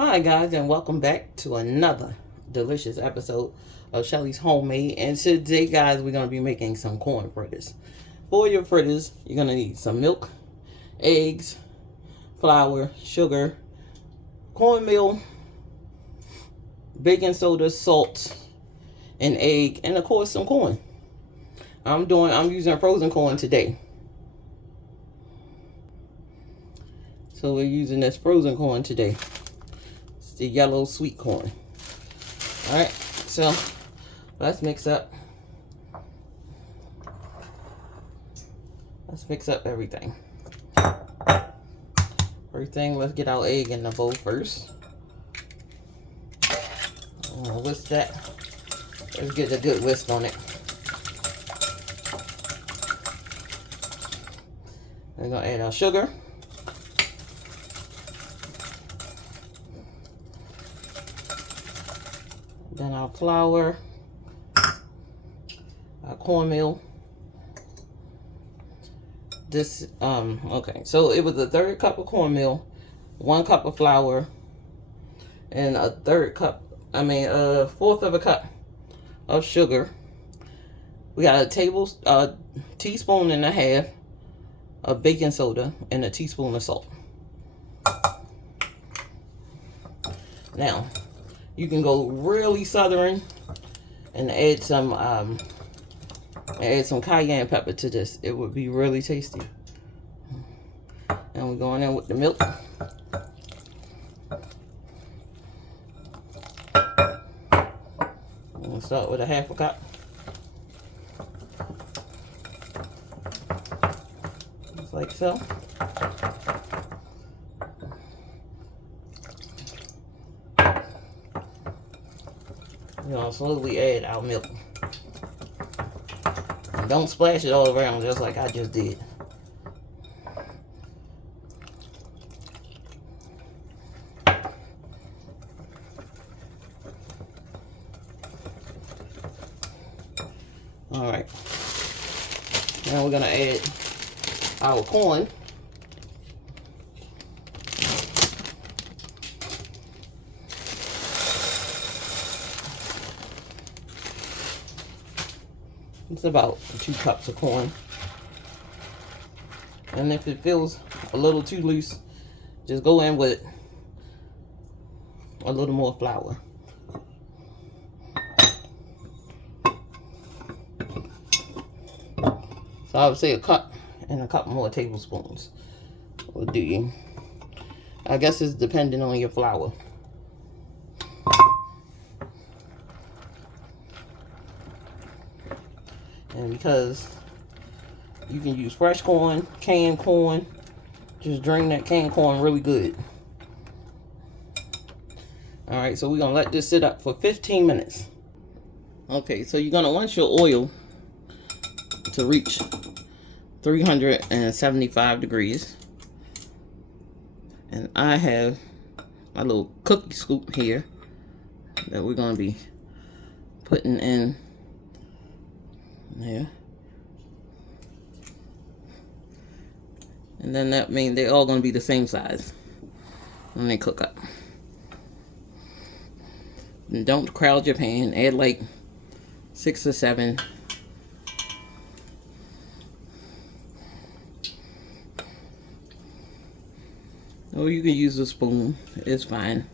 Hi guys, and welcome back to another delicious episode of Shelly's Homemade. And today guys, we're going to be making some corn fritters. For your fritters, you're going to need some milk, eggs, flour, sugar, cornmeal, baking soda, salt, an egg, and of course some corn. I'm using frozen corn today. So we're using this frozen corn today. It's the yellow sweet corn. Alright, so let's mix up. Let's mix up everything. Let's get our egg in the bowl first. Whisk that. Let's get a good whisk on it. We're going to add our sugar. Then our flour, our cornmeal. Okay, so it was a third cup of cornmeal, 1 cup of flour, and a fourth of a cup of sugar. We got a teaspoon and a half of baking soda and a teaspoon of salt. Now, you can go really southern and add some cayenne pepper to this. It would be really tasty. And we're going in with the milk. We'll start with a 1/2 cup. Just like so. We're going to slowly add our milk. And don't splash it all around just like I just did. Alright. Now we're going to add our corn. It's about 2 cups of corn. And if it feels a little too loose, just go in with a little more flour. So I would say a cup and a couple more tablespoons will do you. I guess it's depending on your flour. And because you can use fresh corn, canned corn, just drain that canned corn really good. Alright, so we're going to let this sit up for 15 minutes. Okay, so you're going to want your oil to reach 375 degrees. And I have my little cookie scoop here that we're going to be putting in there. And then that means they're all going to be the same size when they cook up. And don't crowd your pan. Add like 6 or 7. Or you can use a spoon. It's fine.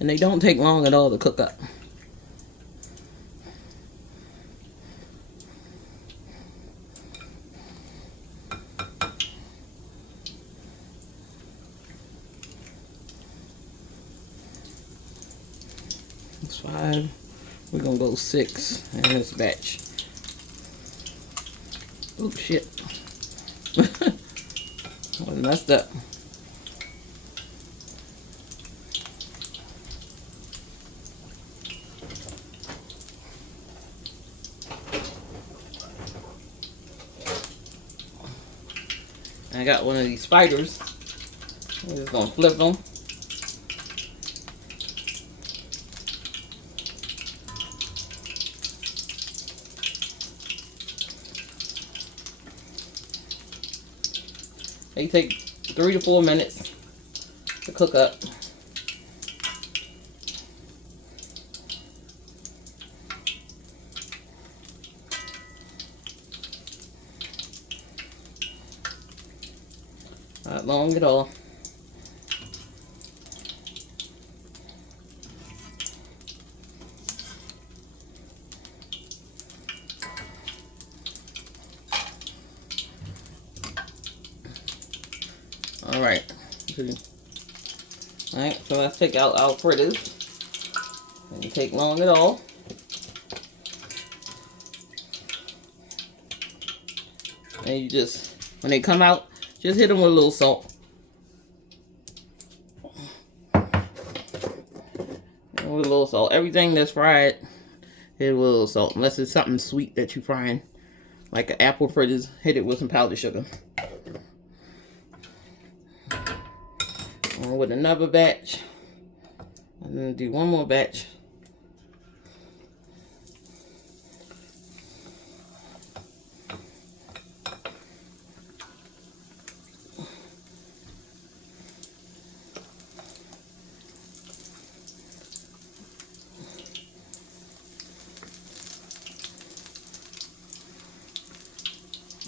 And they don't take long at all to cook up. It's 5. We're gonna go 6 in this batch. Oh shit. I messed up. I got one of these spiders. I'm just gonna flip them. They take 3 to 4 minutes to cook up. Not long at all. All right. All right, so let's take out our fritters. Didn't take long at all. And you just, when they come out, just hit them with a little salt. With a little salt. Everything that's fried, hit it with a little salt. Unless it's something sweet that you're frying, like an apple fritters, hit it with some powdered sugar. And with another batch, I'm gonna do one more batch.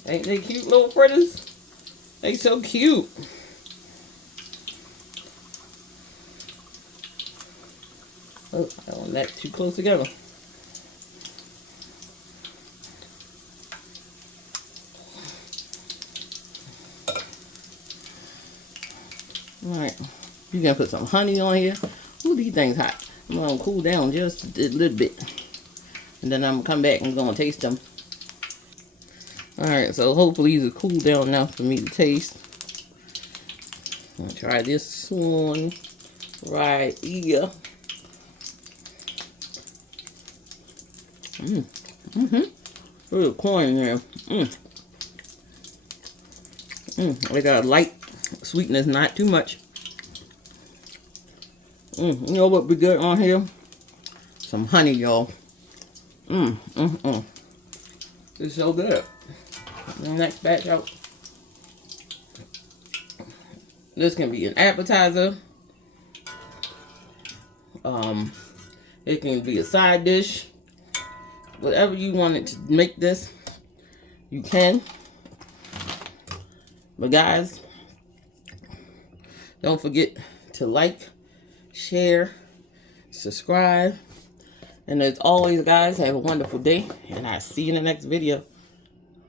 Ain't they cute little fritters? They so cute. Oh, I don't want that too close together. Alright, you gonna put some honey on here. Ooh, these things hot. I'm gonna cool down just a little bit. And then I'm gonna come back and gonna taste them. Alright, so hopefully these are cool down enough for me to taste. I'm gonna try this one right here. There's a corn in there. They got a light sweetness, not too much. You know what would be good on here? Some honey, y'all. It's so good. The next batch out. This can be an appetizer. It can be a side dish. Whatever you want it to make this, you can. But guys, don't forget to like, share, subscribe. And as always, guys, have a wonderful day. And I'll see you in the next video.